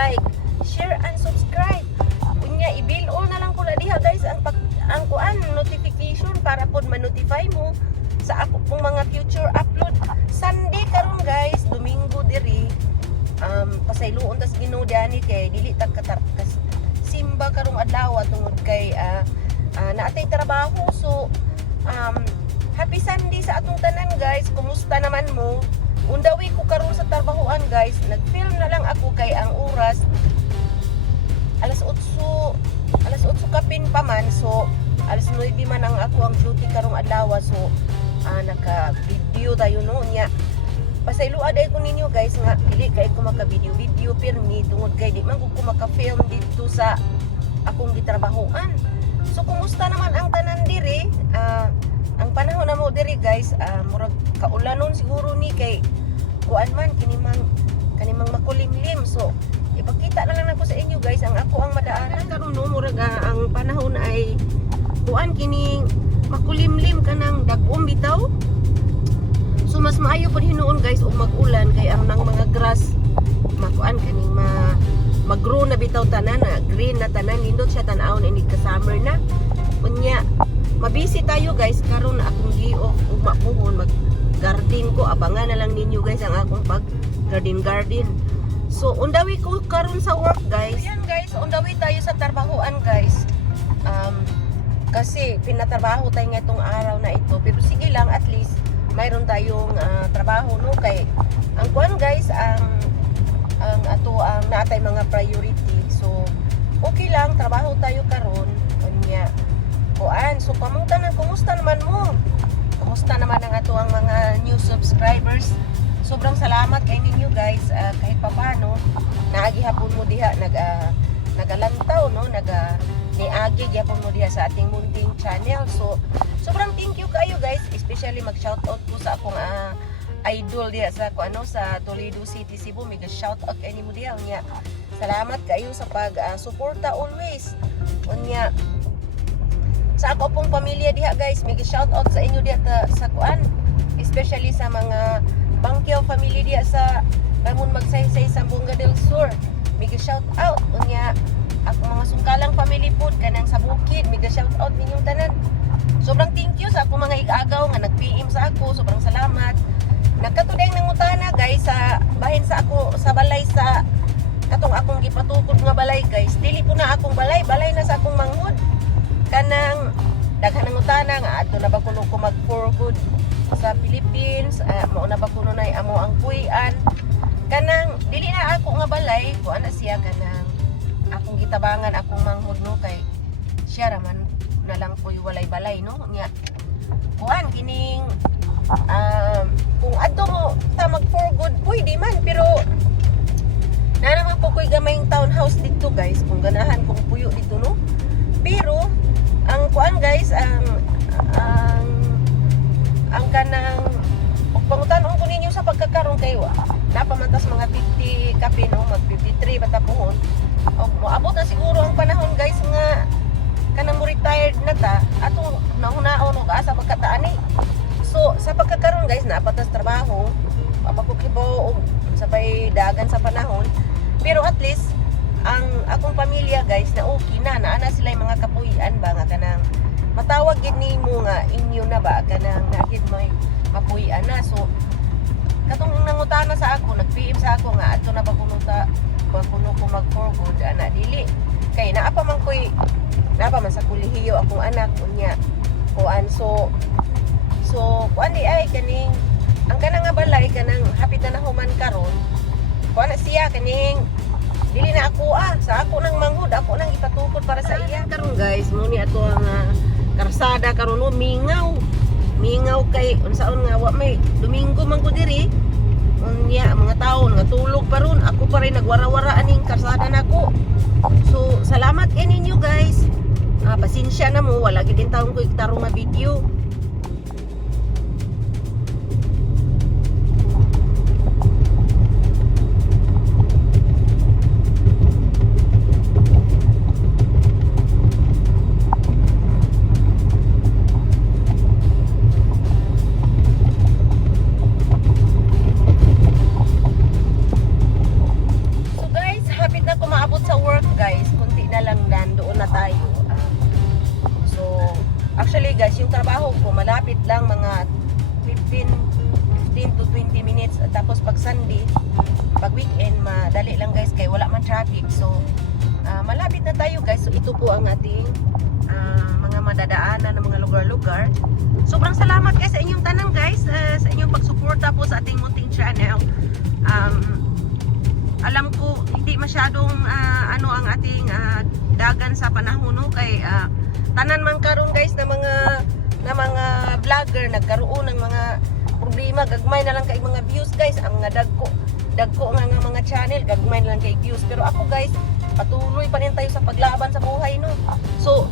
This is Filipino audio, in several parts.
like, share and subscribe. Unya i-bill na lang ko na diha guys ang pag ang kuan notification para pod ma-notify mo sa ako pong mga future upload. Sunday karon guys, Domingo diri. Um, pasayloon tas Ginoo diani kay dili ta katar kas simba karong adlaw tungod kay ah, ah, naatay trabaho so um, happy Sunday sa atong tanan guys kumusta naman mo undawi ko karon sa trabahoan guys. Nagfilm na lang ako kay ang oras. Alas 8 alas 8 kapin pa man so alas 9 man ang ako ang duty karong adlaw so ah, naka video tayo no nya pasaylo aday ko ninyo guys nga dili kay ko maka video video pirmi tungod kay di man ko maka film dito sa akong gitrabahoan. So kumusta naman ang tanan diri? Ah, ang panahon na mo diri guys ah, murag kaulanon siguro ni kay kuan man kinimang kanimang makulimlim. So ipakita na lang nako sa inyo guys ang ako ang madaanan. Karon no murag ah, ang panahon ay kuan kining makulimlim kanang dagom bitaw. So mas maayo pod hinuon guys og mag-ulan kay ang nang mga grass. Makuan kaning ma mag-grow na bitaw tanan na green na tanan nindot siya tan-awon ini ka summer na. Unya mabisi tayo guys karon akong gi-off ug mapuhon mag garden ko. Abangan na lang ninyo guys ang akong pag garden garden. So undawi ko karon sa work guys. Ayan guys, undawi tayo sa trabahoan guys. Um, kasi pinatrabaho tayo nga itong araw na ito. Pero sige lang at least mayroon tayong ah, trabaho no? Kay ang kuan guys ang ang ato ang naatay mga priority. So okay lang trabaho tayo karon. Unya kuan. So pamungtanan kumusta naman mo kumusta naman ang ato ang mga new subscribers? Sobrang salamat kay ninyo guys. Ah, kahit papano naagi hapon mo diha nag ah, nagalantaw no? Naga niagi gyapon mo diha sa ating munting channel. So sobrang thank you kayo guys. Especially mag shoutout ko sa akong ah, idol diha sa ko ano sa Toledo City Cebu. Mega shoutout kay nimo diha unya. Salamat kayo sa pag ah, suporta always. Unya sa ako pong pamilya diha guys. Mega shoutout sa inyo diha ta, sa kuan. Especially sa mga Bangkyaw family diha sa Ramon Magsaysay Sambunga del Sur. Mega shoutout unya ako mga sungkalang family food kanang sa bukid. Mega shout out ninyong tanan. Sobrang thank you sa ako mga igagaw nga nag-PM sa ako. Sobrang salamat. Nagkatudeng nangutana guys sa bahin sa ako sa balay sa katong akong gipatukod nga balay guys. Dili po na akong balay. Balay na sa akong manghud kanang daghan ng utana nga ato na ba kuno ko mag for good sa Philippines uh, mao na ba kuno nay amo ang kuyan kanang dili na ako nga balay ko ana siya kanang akong gitabangan akong manghod no kay siya raman na lang po walay balay no? Nya kuan kining um, kung adto mo ta mag for good pwede man pero na naman po ko'y gamayng townhouse dito guys kung ganahan kong puyo dito no? Pero ang kuan guys ang ang ang kanang ug pangutan-on ko ninyo sa pagkakaroon kayo napamantas mga 50 kape no? Mag 53 bata pohon og na siguro ang panahon guys nga kanang mo retired na ta atong nahunaon og asa pagkataan ni so sa pagkakaroon guys napatas trabaho papakukibo og sabay dagan sa panahon. Pero at least ang akong pamilya guys na okay na. Naana sila yung mga kapuyan ba nga kanang matawag gid nimo nga inyo na ba? Kanang nagid may kapuyan na. So katong nangutana sa ako nag-PM sa ako nga adto na ba kuno ta ba kuno ko mag for good ana dili. Kay naa pa man koy naa pa man sa kolehiyo akong anak unya kuan. So so kuan di ay kaning ang kanang nga balay kanang hapit na nahuman karon kuan na siya kaning dili na ako ah. Sa ako nang manghud ako nang ipatukod para sa iya. Karon guys. Mo ni ato ang ah, karsada karon mingaw. Mingaw kay unsaon nga wa may domingo man ko diri. Unya mga taon nga tulog pa ron. Ako pa rin nagwara-wara aning karsada nako so salamat kay ninyo guys. Ah, pasensya na mo. Wala gid taon ko tarong nga video traffic. So ah, malapit na tayo guys. So ito po ang ating ah, mga madadaanan ng mga lugar-lugar. Sobrang salamat guys sa inyong tanan guys ah, sa inyong pagsuporta po sa ating munting channel. Um, alam ko hindi masyadong ah, ano ang ating ah, dagan sa panahon no kay ah, tanan man karon guys na mga na mga vlogger nagkaroon ng mga problema gagmay na lang kay mga views guys ang mga dagko dagko nga nga mga channel gagmay lang kay views pero ako guys patuloy pa rin tayo sa paglaban sa buhay no? So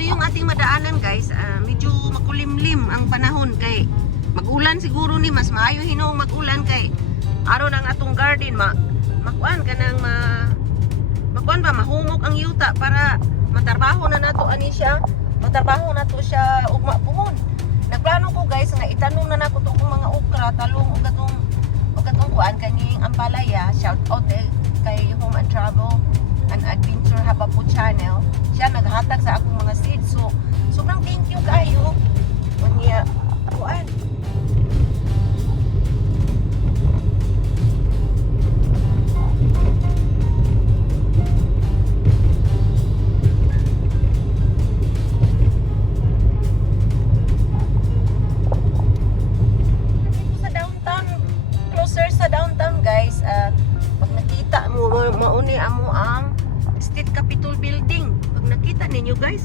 ito yung ating madaanan guys. Ah, medyo makulimlim ang panahon kay magulan siguro ni mas maayo hinong magulan kay aron ang atong garden. Ma makuan ka nang ma makuan ba mahumok ang yuta para matarbaho na nato ani siya. Matarbaho na to siya ugma puhon. Nagplano ko guys nga itanong na nako to mga okra talong ug katong Haba po channel. Siya naghatag sa akong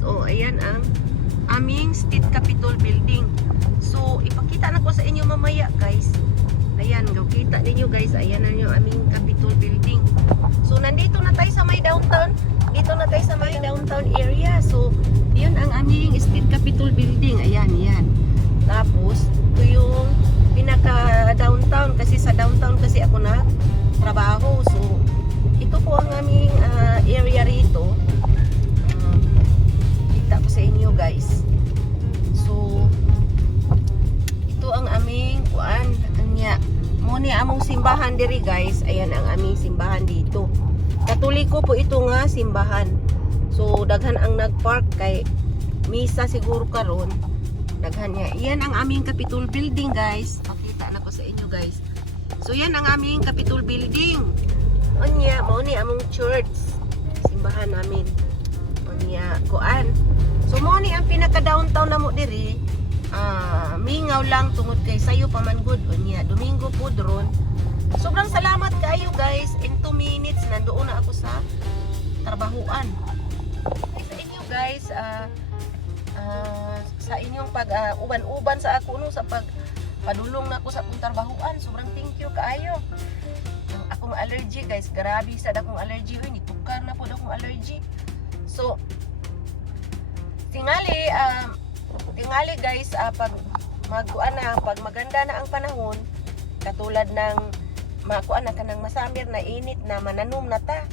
oh ayan ang aming State Capitol Building. So, ipakita na ko sa inyo mamaya guys. Ayan, kita ninyo guys, ayan na yung aming Capitol Building. So, nandito na tayo sa may downtown. Dito na tayo sa may downtown area. So, yun ang aming State Capitol Building. Ayan, yan. Tapos, simbahan diri guys. Ayan ang aming simbahan dito. Katoliko po ito nga simbahan. So, daghan ang nagpark kay misa siguro karon daghan niya. Iyan ang aming Capitol building, guys. Pakita na ko sa inyo, guys. So, yan ang aming Capitol building. Onya, mao ni among church. Simbahan namin. Onya, kuan. So, mao ni ang pinaka downtown na mo diri. Ah, mingaw lang tungod kay sayo pa man good. Onya, Domingo po dron. Sobrang salamat kayo, guys. In 2 minutes nandoon na ako sa trabahuan. Sa inyo, guys, ah ah, sa inyong pag ah, uban-uban sa ako no sa pag padulong na ako sa akong trabahuan sobrang thank you kaayo ang akong allergy guys grabe sa akong allergy uy nitukar na po akong allergy so tingali um, tingali guys ah, pag magkuan na pag maganda na ang panahon katulad ng makuan na kanang masamir na init na mananom na ta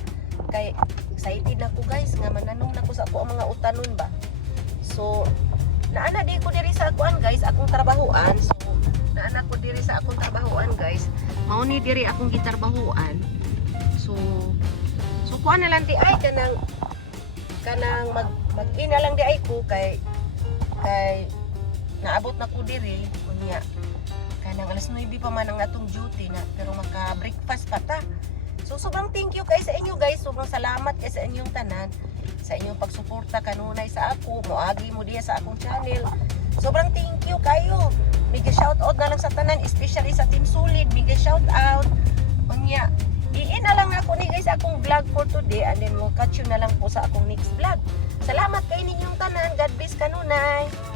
kay excited na ko guys nga mananom na ko sa ako ang mga utanon ba So, naana di ko diri sa akuan guys, akong trabahuan. So, naana ko diri sa akong trabahuan guys. Mao ni diri akong gitarbahuan. So, so kuan na lang di ay kanang kanang mag mag-ina lang di ay ko kay kay naabot na ko diri unya kanang alas 9 pa man ang atong duty na pero maka breakfast pa ta. So sobrang thank you kay sa inyo guys. Sobrang salamat kay sa inyong tanan sa inyong pagsuporta kanunay sa ako, moagi mo diya sa akong channel. Sobrang thank you kayo. Mega shout out na lang sa tanan, especially sa Team Solid. Mega shout out. Unya, iin na lang ako ni guys akong vlog for today and then we'll catch you na lang po sa akong next vlog. Salamat kay ninyong tanan. God bless kanunay.